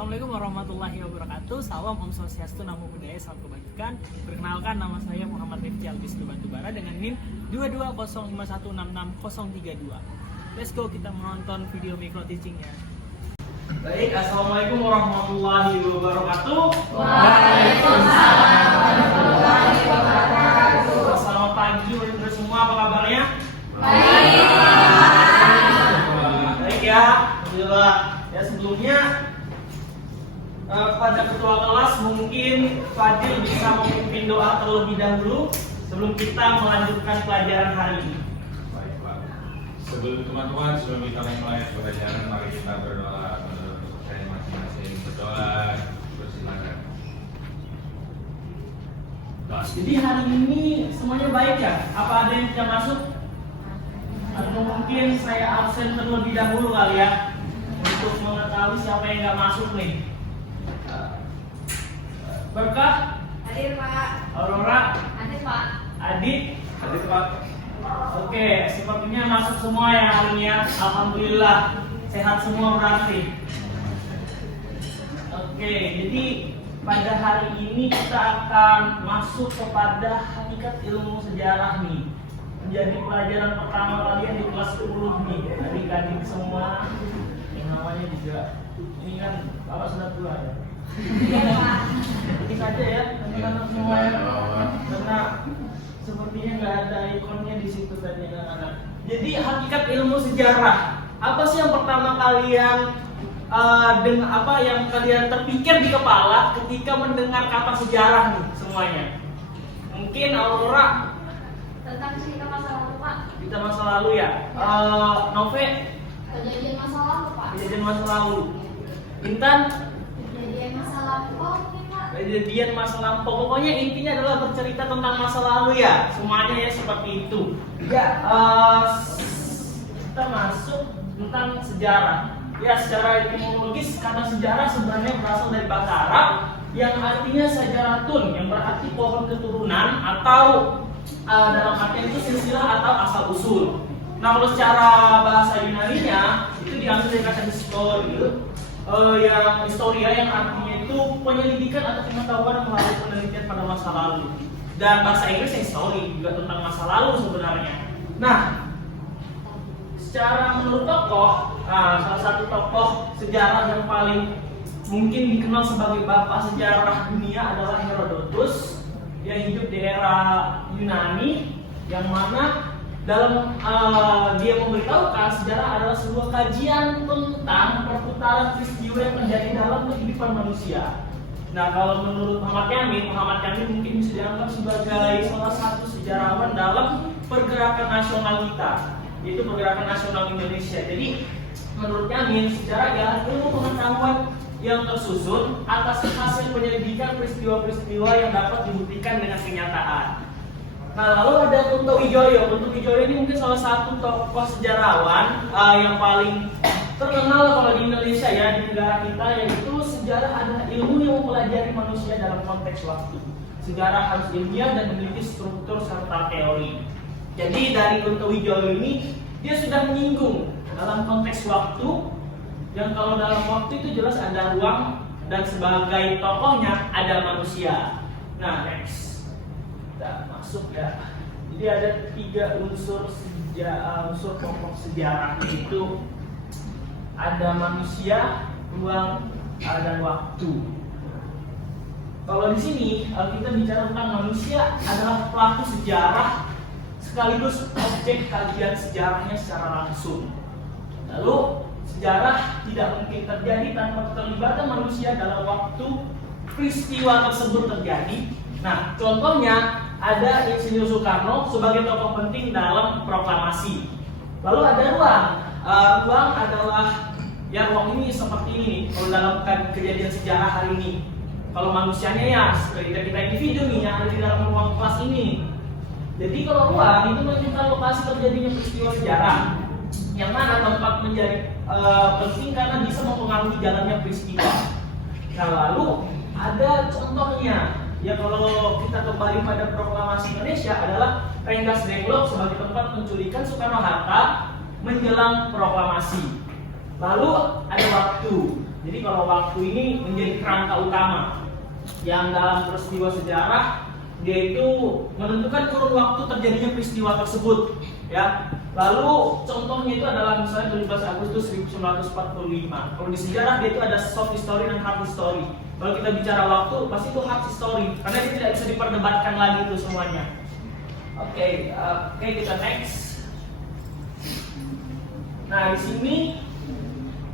Assalamualaikum warahmatullahi wabarakatuh. Salam Om Swastiastu, Namo Buddhaya, salam kebajikan. Perkenalkan, nama saya Muhammad Rifki Albisnu Batubara dengan NIM 2205166032. Let's go, kita menonton video micro teachingnya. Baik, Assalamualaikum warahmatullahi wabarakatuh. Waalaikumsalam warahmatullahi wabarakatuh. Selamat pagi murid-murid semua, apa kabarnya? Baik. Baik ya, alhamdulillah. Ya, sebelumnya pada ketua kelas mungkin Fadil bisa memimpin doa terlebih dahulu sebelum kita melanjutkan pelajaran hari ini. Baik, Pak. Sebelum teman-teman, sebelum kita mulai pelajaran, mari kita berdoa menurut kepercayaan masing-masing. Berdoa, bersilakan. Jadi hari ini semuanya baik ya? Apa ada yang tidak masuk? Atau mungkin saya absen terlebih dahulu kali ya, untuk mengetahui siapa yang nggak masuk nih. Berkah, Hadir Pak. Aurora, Hadir Pak. Adit. Hadir, Pak. Oke, sepertinya masuk semua ya hari ini ya. Alhamdulillah, sehat semua berarti. Oke, jadi pada hari ini kita akan masuk kepada hakikat ilmu sejarah nih. Menjadi pelajaran pertama kalian di kelas 10 nih, adik-adik semua. Yang namanya juga, ini kan Bapak sudah tua ya. Iya Pak. Ini saja ya, teman-teman semua ya. Karena sepertinya nggak ada ikonnya di situ tadi anak-anak. Jadi hakikat ilmu sejarah, apa sih yang pertama kalian dengan apa yang kalian terpikir di kepala ketika mendengar kata sejarah nih semuanya? Mungkin Aurora Tentang cerita masa lalu Pak. kita masa lalu ya. Nove Kejadian masa lalu Pak. kejadian masa lalu. Intan Kejadian masa lalu. Oh mungkin Pak. kejadian masa lampau. Pokoknya intinya adalah bercerita tentang masa lalu ya. Semuanya ya seperti itu. Ya, kita masuk tentang sejarah. Ya, secara etimologis kata sejarah sebenarnya berasal dari bahasa Arab yang artinya sajaratun, yang berarti pohon keturunan atau dalam artian itu silsilah atau asal usul. Nah, kalau secara bahasa Yunani-nya itu diambil dari kata histori, yang historia yang artinya itu penyelidikan atau pengetahuan melalui penelitian pada masa lalu. Dan bahasa Inggris history juga tentang masa lalu sebenarnya. Nah, secara menurut tokoh, salah satu tokoh sejarah yang paling mungkin dikenal sebagai bapak sejarah dunia adalah Herodotus yang hidup di era Yunani, yang mana dalam dia memberitahukan sejarah adalah sebuah kajian tentang perputaran peristiwa yang terjadi dalam kehidupan manusia. Nah, kalau menurut Muhammad Yamin mungkin bisa dianggap sebagai salah satu sejarawan dalam pergerakan nasional kita, yaitu pergerakan nasional Indonesia. Jadi menurut Yamin, sejarah adalah ilmu pengetahuan yang tersusun atas hasil penyelidikan peristiwa-peristiwa yang dapat dibuktikan dengan kenyataan. Nah, lalu ada Kunto Wijoyo. Kunto Wijoyo ini mungkin salah satu tokoh sejarawan yang paling terkenal kalau di Indonesia ya, di negara kita, yaitu sejarah adalah ilmu yang mempelajari manusia dalam konteks waktu. Sejarah harus ilmiah dan memiliki struktur serta teori. Jadi dari Kunto Wijoyo ini dia sudah menyinggung dalam konteks waktu, yang kalau dalam waktu itu jelas ada ruang dan sebagai tokohnya ada manusia. Nah, next. Kita masuk ya. Jadi ada 3 unsur pokok sejarah, yaitu ada manusia, ruang, dan waktu. Kalau di sini kita bicara tentang manusia adalah pelaku sejarah sekaligus objek kajian sejarahnya secara langsung. Lalu sejarah tidak mungkin terjadi tanpa keterlibatan manusia dalam waktu peristiwa tersebut terjadi. Nah, contohnya ada Insinyur Soekarno sebagai tokoh penting dalam proklamasi. Lalu ada ruang. Ruang adalah ruang ini seperti ini kalau dalam kejadian sejarah hari ini. Kalau manusianya ya seperti kita individu nih yang ada di dalam ruang kelas ini. Jadi kalau ruang itu menunjukkan lokasi terjadinya peristiwa sejarah, yang mana tempat menjadi penting karena bisa mempengaruhi jalannya peristiwa. Nah, lalu ada contohnya. Ya, kalau kita kembali pada proklamasi Indonesia adalah Rengas Dengklok sebagai tempat penculikan Soekarno-Hatta menjelang proklamasi. Lalu ada waktu. Jadi kalau waktu ini menjadi kerangka utama yang dalam peristiwa sejarah dia itu menentukan kurun waktu terjadinya peristiwa tersebut, ya. Lalu contohnya itu adalah misalnya 17 Agustus 1945. Kalau di sejarah dia itu ada soft history dan hard history. Kalau kita bicara waktu pasti itu hard history karena dia tidak bisa diperdebatkan lagi itu semuanya. Oke, kita next. Nah, di sini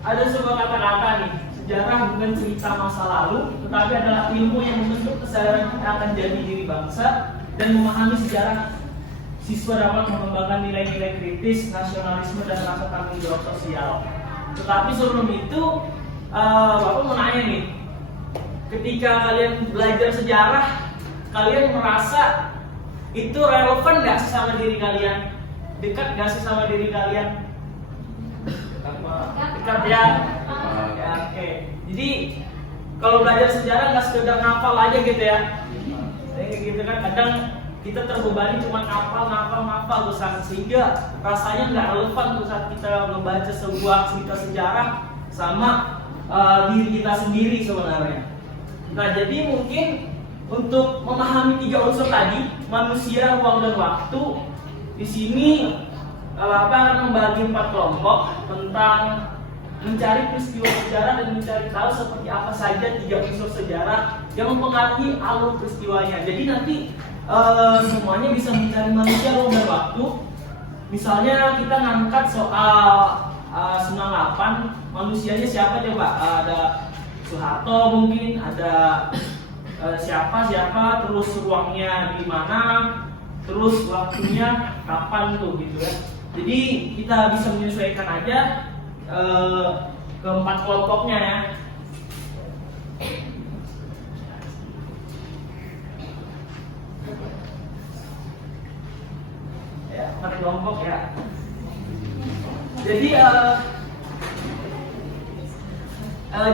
ada sebuah kata-kata nih, sejarah bukan cerita masa lalu, tetapi adalah ilmu yang membentuk kesadaran kita akan jadi diri bangsa dan memahami sejarah. Siswa dapat mengembangkan nilai-nilai kritis, nasionalisme, dan rasa tanggung jawab sosial. Tetapi sebelum itu, Bapak mau nanya nih, ketika kalian belajar sejarah, kalian merasa itu relevan nggak sih sama diri kalian? Dekat nggak sih sama diri kalian? Dekat ya? Ya, oke. Jadi kalau belajar sejarah nggak sekedar ngapal aja gitu ya? Kayak gitu kan, kadang kita terbebani cuma ngapal tuh sehingga rasanya nggak relevan tuh saat kita membaca sebuah cerita sejarah sama diri kita sendiri sebenarnya. Nah, jadi mungkin untuk memahami 3 unsur tadi, manusia, ruang, dan waktu, di sini Bapak akan membagi 4 kelompok tentang mencari peristiwa sejarah dan mencari tahu seperti apa saja 3 unsur sejarah yang mempengaruhi alur peristiwanya. Jadi nanti semuanya bisa mencari manusia, ruang, dan waktu. Misalnya kita ngangkat soal 98, manusianya siapa coba? Ada Soeharto mungkin, ada siapa, terus ruangnya di mana, terus waktunya kapan tuh gitu ya. Jadi kita bisa menyesuaikan aja ke 4 kelompoknya ya. Ya, 4 kelompok ya.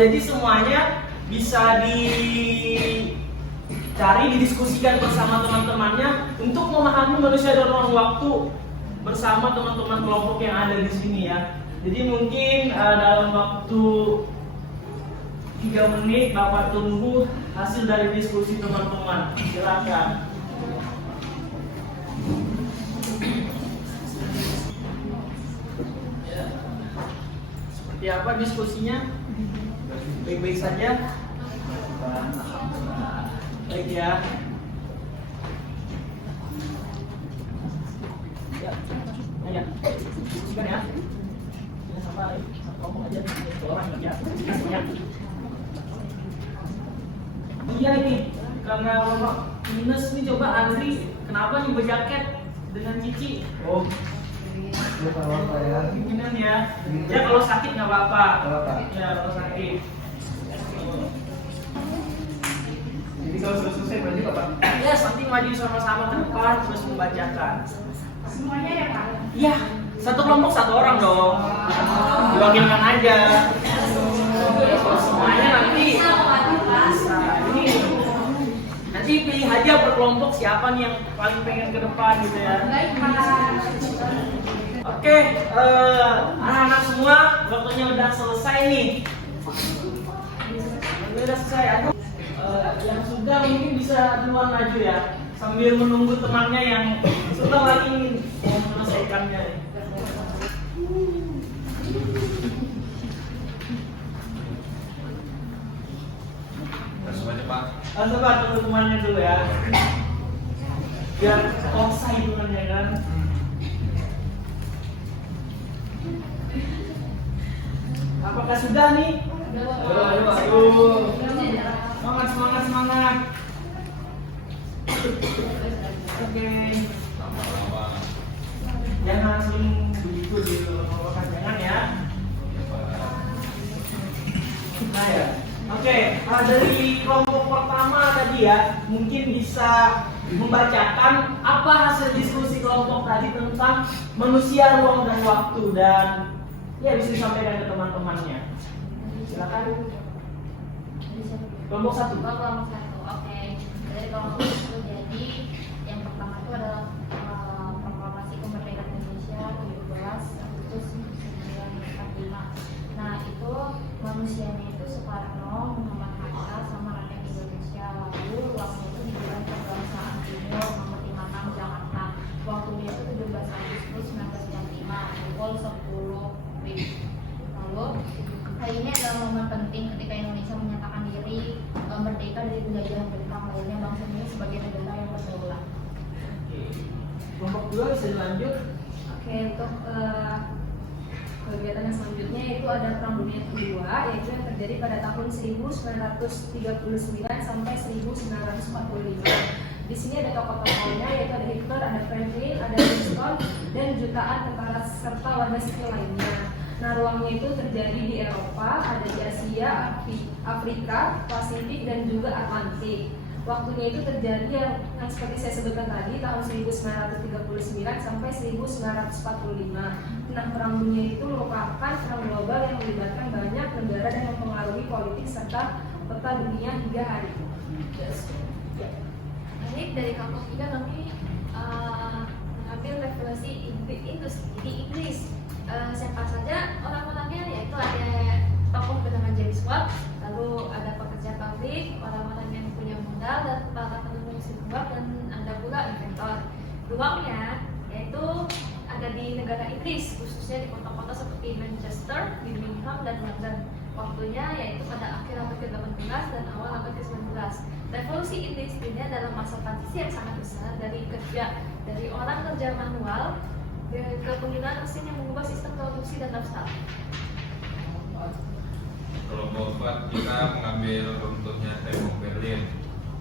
Jadi semuanya bisa dicari, didiskusikan bersama teman-temannya untuk memahami manusia dan ruang waktu bersama teman-teman kelompok yang ada di sini ya. Jadi mungkin dalam waktu 3 menit Bapak tunggu hasil dari diskusi teman-teman. Silakan. Ya. Seperti apa diskusinya? Baik-baik saja. Baik ya. Ya, ya. Bukan ya. Ini sama ngomong aja. Orang ya. Iya ini karena Bapak minus nih, coba Andri kenapa nih berjaket dengan Cici? Oh, apa ya? pimpinan ya. Ya kalau sakit nggak apa-apa. Ya kalau sakit. Jadi kalau sudah selesai berarti Bapak? Ya, nanti maju sama-sama ke depan terus membacakan. Semuanya ya Pak? Iya, satu kelompok 1 orang dong. Diwakilkan aja. Semuanya nanti bisa. Ini nanti pilih aja per kelompok siapa nih yang paling pengen ke depan gitu ya. Baik Pak. Oke, anak-anak semua, waktunya udah selesai nih. Udah selesai. Aduh, yang sudah mungkin bisa duluan maju ya, sambil menunggu temannya yang sudah lagi ingin menyelesaikannya. Langsung aja Pak. Coba tunggu temannya dulu ya, biar selesai temannya kan. Apakah sudah nih? Ayo. Semangat. Oke. Lama-lama. Jangan langsung begitu gitu, jangan ya. Nah ya. Oke, dari kelompok pertama tadi ya, mungkin bisa membacakan apa hasil diskusi kelompok tadi tentang manusia, ruang, dan waktu, dan ya bisa disampaikan ke teman-temannya. Silakan. Kelompok 1. Kelompok 1, oke. Dari kelompok 1 jadi yang pertama itu adalah proklamasi kemerdekaan Indonesia 17 Agustus 1945. Nah itu manusianya Soekarno, Muhammad Hatta, sama rakyat Indonesia. Lalu ruangnya itu di Jalan Kebangsaan Timur nomor 56 Jakarta. Waktunya itu 17 Agustus 1945 pukul 10 WIB. Lalu hari ini adalah momen penting ketika Indonesia menyatakan diri merdeka dari penjajahan Jepang, lainnya bangsa ini sebagai negara yang berdaulat. Kelompok 2 bisa dilanjut. Oke, untuk kegiatan yang selanjutnya itu ada Perang Dunia Kedua, yaitu yang terjadi pada tahun 1939 sampai 1945. Di sini ada tokoh-tokohnya, yaitu ada Hitler, ada Franklin, ada Winston, dan jutaan tentara serta warga sipil lainnya. Nah, ruangnya itu terjadi di Eropa, ada di Asia, Afrika, Pasifik, dan juga Atlantik. Waktunya itu terjadi yang seperti saya sebutkan tadi, tahun 1939 sampai 1945. Nah, Perang Dunia itu merupakan perang global yang melibatkan banyak negara dan mempengaruhi politik serta peta dunia hingga hari ini. Ini dari kampus 3 kami mengambil referensi industri di Inggris. Siapa saja orang-orangnya, yaitu ada tokoh bernama James Watt, lalu ada pekerja pabrik, orang-orang yang punya modal, dan para penemu mesin uap, dan ada pula inventor. Ruangnya yaitu ada di negara Inggris, khususnya di kota-kota seperti Manchester, Birmingham, dan London. Waktunya yaitu pada akhir abad ke-18 dan awal abad ke-19. Revolusi Inggris ini adalah masa transisi yang sangat besar dari orang kerja manual ke penggunaan mesin yang mengubah sistem produksi dan lifestyle. Kelompok 4 kita mengambil runtuhnya tembok Berlin.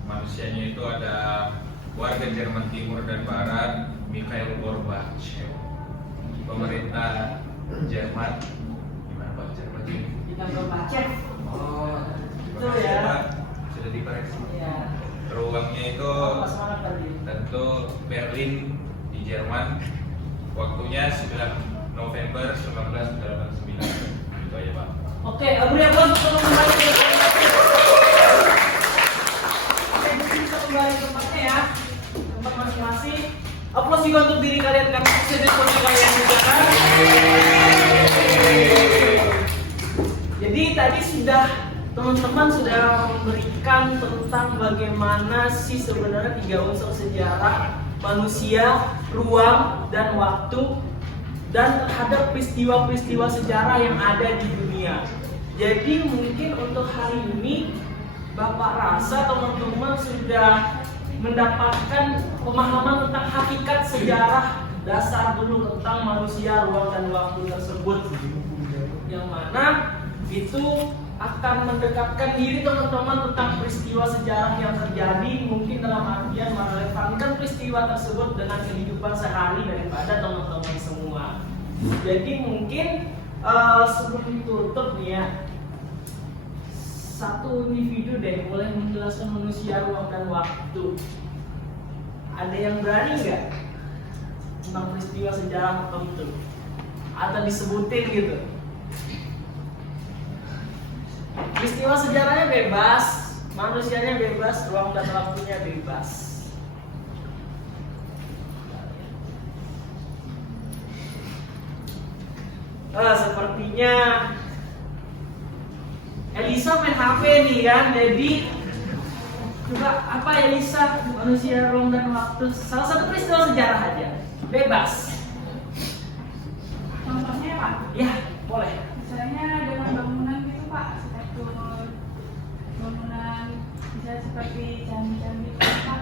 Manusianya itu ada warga Jerman Timur dan Barat, Mikhail Gorbachev. Pemerintah Jerman, gimana Pak Jerman ini? Kita Gorbachev. Oh, Betul ya. Sudah dikoreksi. Ya. Ruangnya itu Pas banget tadi. tentu Berlin di Jerman. Waktunya 9 November 1989. Itu aja Pak. Oke, beri aplaus untuk kembali ke Oke, bisa kembali ke tempatnya ya. Tempat masing-masing. Aplaus juga untuk diri kalian karena sukses dan seperti kalian juga kan. Jadi tadi teman-teman sudah memberikan tentang bagaimana sih sebenarnya 3 unsur sejarah: manusia, ruang, dan waktu, dan terhadap peristiwa-peristiwa sejarah yang ada di dunia. Jadi mungkin untuk hari ini Bapak rasa teman-teman sudah mendapatkan pemahaman tentang hakikat sejarah dasar dulu tentang manusia, ruang, dan waktu tersebut, yang mana itu akan mendekatkan diri teman-teman tentang peristiwa sejarah yang terjadi, mungkin dalam artian merelevankan peristiwa tersebut dengan kehidupan sehari daripada teman-teman semua. Jadi mungkin sebelum ditutup nih ya, satu individu deh boleh menjelaskan manusia, ruang, dan waktu. Ada yang berani nggak tentang peristiwa sejarah tertentu atau disebutin gitu? Peristiwa sejarahnya bebas, manusianya bebas, ruang dan waktunya bebas. Sepertinya Elisa main HP nih kan, jadi coba apa Elisa, manusia, ruang, dan waktu, salah satu peristiwa sejarah aja, bebas. Contohnya Pak, Ya, boleh. misalnya dengan bangunan gitu Pak, arsitektur bangunan bisa seperti candi-candi gitu, Pak.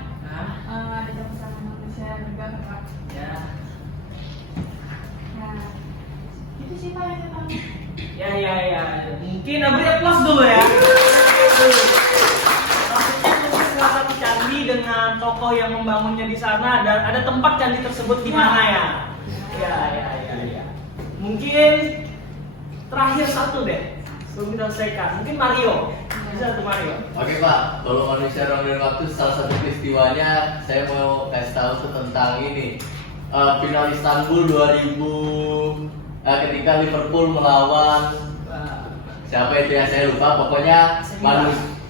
Ada pesan manusia bergerak Pak. Ya, Nah, itu sih Pak yang saya tahu. ya. Mungkin beri aplaus dulu ya. Maksudnya itu salah satu candi dengan tokoh yang membangunnya di sana, dan ada tempat candi tersebut di mana ya? Ya. Mungkin terakhir satu deh, sebelum kita selesaikan. Mungkin Mario, bisa tuh Mario. Oke Pak, kalau manusia, ruang, dan waktu salah satu peristiwanya saya mau kasih tahu tuh tentang ini final Istanbul 2000 ketika Liverpool melawan siapa itu ya saya lupa, pokoknya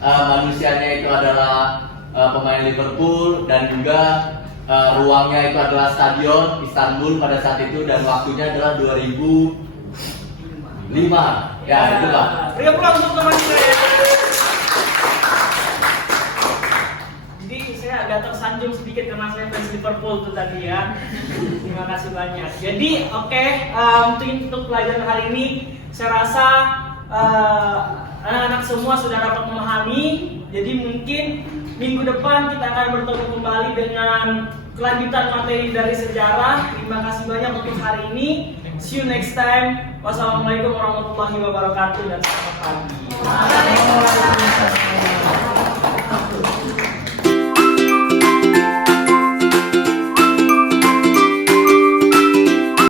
manusianya itu adalah pemain Liverpool, dan juga ruangnya itu adalah stadion Istanbul pada saat itu, dan waktunya adalah 2005. Ya, itulah. Beri aplaus untuk teman saya. Jadi saya agak tersanjung sedikit karena saya fans Liverpool tuh tadi ya. Terima kasih banyak. Jadi oke, untuk pelajaran hari ini saya rasa anak-anak semua sudah dapat memahami. Jadi mungkin minggu depan kita akan bertemu kembali dengan kelanjutan materi dari sejarah. Terima kasih banyak untuk hari ini. See you next time. Wassalamualaikum warahmatullahi wabarakatuh dan selamat pagi.